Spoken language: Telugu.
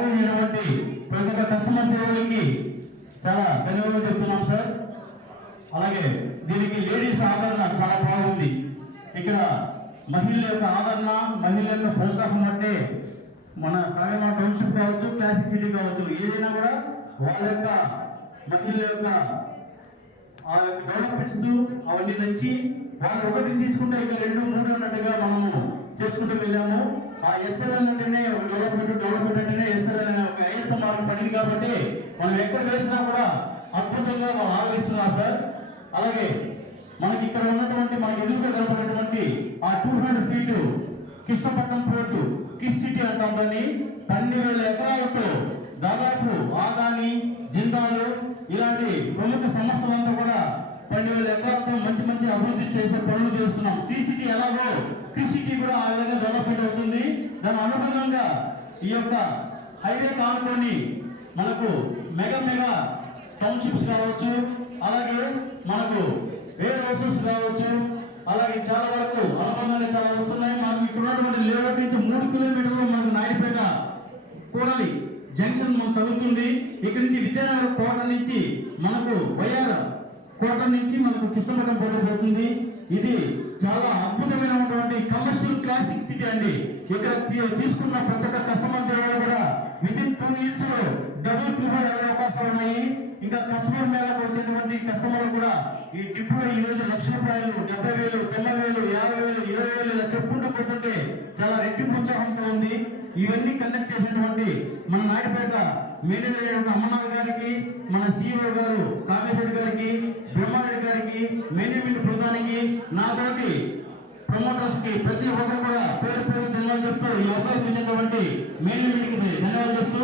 సహకరించినటువంటి ప్రతి ఒక్క కస్టమర్ దేవుడికి చాలా ధన్యవాదాలు చెప్తున్నాం సార్. అలాగే దీనికి లేడీస్ ఆదరణ చాలా బాగుంది. ఇక్కడ మహిళల యొక్క ఆదరణ, మహిళల యొక్క ప్రోత్సాహం బట్టే మన సాగమ టౌన్షిప్ కావచ్చు, క్లాసిక్ సిటీ కావచ్చు, ఏదైనా కూడా వాళ్ళ యొక్క మహిళల యొక్క డెవలప్మెంట్స్ అవన్నీ నచ్చి వాళ్ళు ఒకటి తీసుకుంటే ఇంకా 2, 3 అన్నట్టుగా మనము చేసుకుంటూ వెళ్ళాము. ఆ ఎస్ఎల్ఎల్ అంటేనే ఒక డెవలప్మెంట్ అంటేనే ఎస్ఎల్ఎల్ అనే ఒక ఐఎస్ఎంఆర్ పడింది కాబట్టి మనం ఎక్కడ వేసినా కూడా అద్భుతంగా వాళ్ళు ఆలోచిస్తున్నారు సార్. అలాగే మనకి ఇక్కడ ఉన్నటువంటి మనకి ఎదురుగా కనపడినటువంటి ఆ 200 feet Krishnapatnam port, kiss city అంటాం దాన్ని, 12,000 ఎకరాలతో దాదాపు ఆదాని, జిందాలు ఇలాంటి ప్రముఖ సంస్థలంతా కూడా 12,000 ఎకరాలతో మంచి మంచి అభివృద్ధి చేసే పనులు చేస్తున్నాం. సిసిటీ ఎలాగో కిస్ సిటీ కూడా ఆ విధంగా డెవలప్మెంట్ అవుతుంది. దాని అనుబంధంగా ఈ యొక్క హైవే కానుకొని మనకు మెగా టౌన్షిప్స్ కావచ్చు, అలాగే మనకు వేర్ హౌసెస్ కావచ్చు, అలాగే చాలా వరకు అనుబంధంగా చాలా వస్తున్నాయి. మనకు ఇక్కడ ఉన్నటువంటి లేఅవుట్ నుంచి 3 కిలోమీటర్లు మనకు నాయుడుపేట కూడలి జంక్షన్ మనకు తగులుతుంది. ఇక్కడ నుంచి విద్యానగర్ కోట నుంచి మనకు వైఆర్ కోట నుంచి మనకు కృష్ణపట్నం పోటీ పోతుంది. ఇది చాలా అద్భుతమైనటువంటి కమర్షియల్ క్లాసిక్ సిటీ అండి. ఇక్కడ తీసుకున్న ప్రతి ఒక్క కస్టమర్ దేవుడు కూడా వితిన్ 2 ఇయర్స్ లో డబుల్ ట్రిపుల్ అయ్యే అవకాశాలు ఉన్నాయి. ఇంకా కస్టమర్ మేళకు వచ్చేటువంటి కస్టమర్లు కూడా ఈ డిప్లో ఈ రోజు ₹1,00,000, 70,000, 90,000, 50,000, 20,000 ఇలా చెప్పుకుంటూ పోతుంటే చాలా రెట్టింపు ఉత్సాహంతో ఉంది. ఇవన్నీ కండక్ట్ చేసినటువంటి మన నాయుడుపేట మేనేజర్ అయినటువంటి అమ్మనాథ్ గారికి, మన సిఇఓ గారు కామేశ్వరి గారికి, బ్రహ్మారెడ్డి గారికి, మేనేజ్మెంట్ బృందానికి, నాతోటి ప్రమోటర్స్ కి ప్రతి ఒక్కరు కూడా పేరు ధన్యవాదాలు చెప్తూ ఈ అవకాశం ఇచ్చినటువంటి మేనేజ్మెంట్ కి ధన్యవాదాలు చెప్తూ